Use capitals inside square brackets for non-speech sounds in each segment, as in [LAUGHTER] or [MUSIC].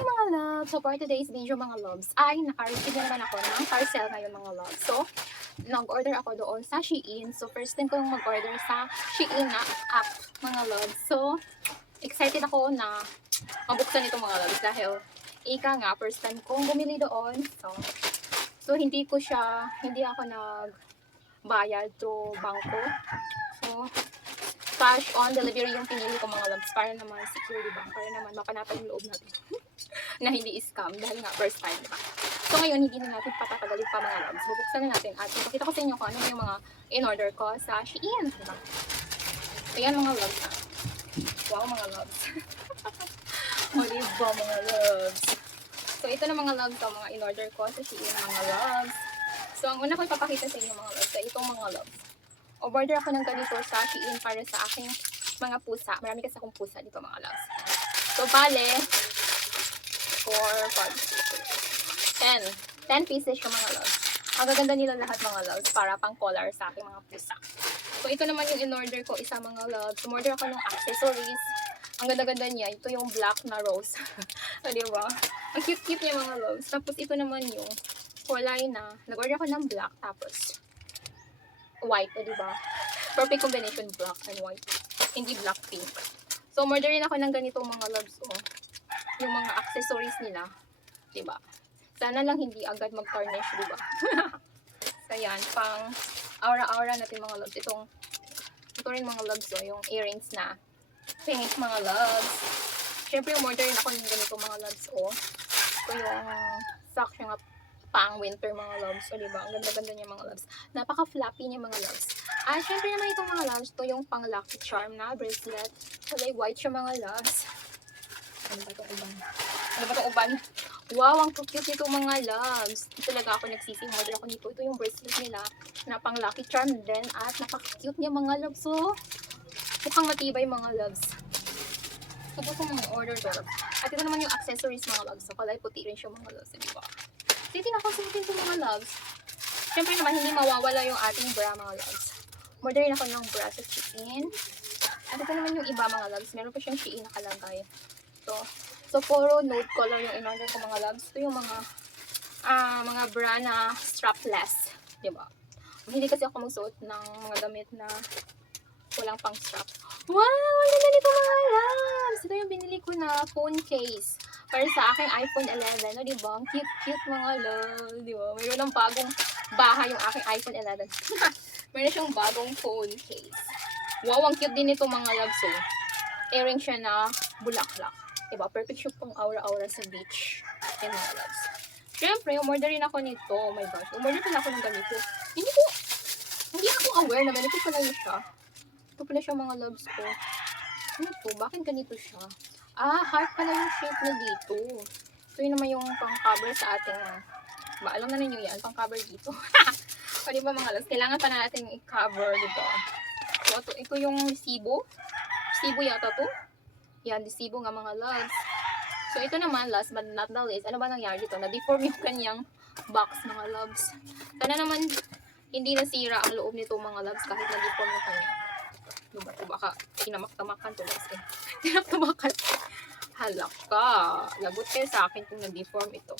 mga loves! So for today's video mga loves, ay naka-receive na naman ako ng parcel ngayon mga loves. So, nag-order ako doon sa Shein. So first time ko mag-order sa Shein na app mga loves. So, excited ako na mabuksan ito mga loves dahil ika nga, first time kong bumili doon. So, so hindi ko siya, hindi ako nag-bayad through bangko. So, cash on delivery yung pinili ko mga loves para naman secure, diba? Para naman mapanatan yung loob natin. [LAUGHS] na hindi scam dahil nga first time, diba? So ngayon, hindi na natin patatagalin pa mga loves. Bubuksan na natin at ipakita ko sa inyo kung ano yung mga in-order ko sa Shein, diba? So yan mga loves. ah. Wow mga loves. o diba mga loves. So ito na mga loves ang mga in-order ko sa Shein mga loves. So ang una ko ipapakita sa inyo mga loves ay itong mga loves. Order ako ng ganito sa Shein para sa aking mga pusa. Marami kasi akong pusa dito mga loves. So, bale, 4, 5, 10. 10 pieces yung mga loves. Ang gaganda nila lahat mga loves para pang collar sa aking mga pusa. So, ito naman yung in-order ko, isa mga loves. Umorder ako ng accessories. Ang ganda-ganda niya. Ito yung black na rose. [LAUGHS] o, diba? Ang cute-cute niya mga loves. Tapos, ito naman yung kulay na. Nag-order ako ng black. Tapos, white, o diba? Perfect combination black and white. Hindi black pink. So, order rin ako ng ganitong mga loves, oh. Yung mga accessories nila. Diba? Sana lang hindi agad mag-tarnish, diba? [LAUGHS] so, yan. Pang aura-aura natin mga loves. Itong, ito rin mga loves, oh. Yung earrings na pink mga loves. Siyempre, umorder rin ako ng ganitong mga loves, oh. Ito yung socks yung pang winter mga loves. O, diba? Ang ganda-ganda niya mga loves. Napaka-flappy niya mga loves. Ah, syempre naman itong mga loves, to yung pang lucky charm na bracelet. Kulay white siya mga loves. Ano ba itong uban? Ano ba itong uban? Wow, ang cute nito mga loves. Ito talaga ako nagsisi. Order ako nito. Ito yung bracelet nila na pang lucky charm din. At napaka-cute niya mga loves. So, mukhang matibay mga loves. Ito ko mga order to. At ito naman yung accessories mga loves. So, kulay puti rin siya mga loves. Di ba? Titingnan ko sa mga loves. Siyempre naman, hindi mawawala yung ating bra mga loves. Order rin ako ng bra sa Shein. At ito naman yung iba mga loves. Meron pa siyang Shein nakalagay. Ito. So, puro nude color yung in-order ko mga loves. Ito yung mga ah mga bra na strapless. Diba? Hindi kasi ako magsuot ng mga damit na walang pang strap. Wow! Ang ganda nito mga loves! Ito yung binili ko na phone case para sa aking iPhone 11. No, diba? Ang cute-cute mga loves. Diba? Mayroon ng bagong bahay yung aking iPhone 11. [LAUGHS] Meron siyang bagong phone case. Wow, ang cute din nito mga loves. Oh. Earring siya na bulaklak. Diba? Perfect siya pang aura-aura sa beach. Yan mga loves. Siyempre, umorder rin ako nito. Oh my gosh. Umorder pala ako ng ganito. Hindi ko, hindi ako aware na ganito pala yun siya. Ito pala siya mga loves ko. Ano to? Bakit ganito siya? Ah, heart pala yung shape na dito. So, yun naman yung pang-cover sa ating, ba, alam na ninyo yan, pang-cover dito. [LAUGHS] o, di ba mga loves? Kailangan pa na natin i-cover dito. So, ito, ito yung resibo. Resibo yata to. Yan, resibo nga mga loves. So, ito naman, last but not the least, ano ba nangyari dito? Na-deform yung kanyang box, mga loves. Sana naman, hindi nasira ang loob nito, mga loves, kahit na-deform yung kanya. Diba, diba, baka tinamak-tamakan to, guys. Eh. [LAUGHS] Ka. Lagot kayo sa akin kung na-deform ito.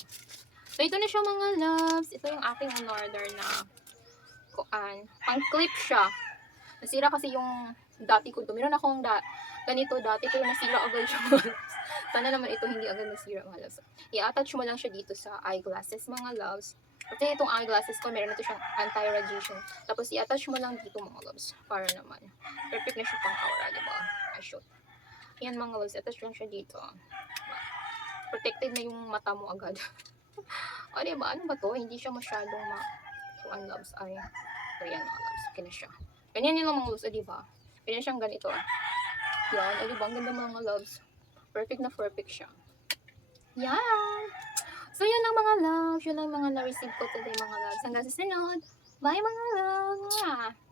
So, ito na siya, mga loves. Ito yung aking in-order na kuan. Pang-clip siya. Nasira kasi yung dati ko. Meron akong da ganito dati pero nasira agad siya. [LAUGHS] Sana naman ito hindi agad nasira mga loves. I-attach mo lang siya dito sa eyeglasses mga loves. Kasi itong eyeglasses ko, meron ito siyang anti-radiation. Tapos i-attach mo lang dito mga loves. Para naman. Perfect na siya pang aura, di ba? I shoot. Yan mga loves, attach lang siya dito. Diba? Protected na yung mata mo agad. [LAUGHS] o di ba? Ano ba to? Hindi siya masyadong ma... Kuan loves ay... So yan mga loves. Okay na siya. Ganyan yun mga loves, o di ba? Ganyan siyang ganito. Yan, o diba? Ang ganda mga loves. Perfect na perfect siya. Yan! So, yun lang mga loves. Yun lang mga na-receive ko today mga loves. Hanggang sa sunod. Bye mga loves!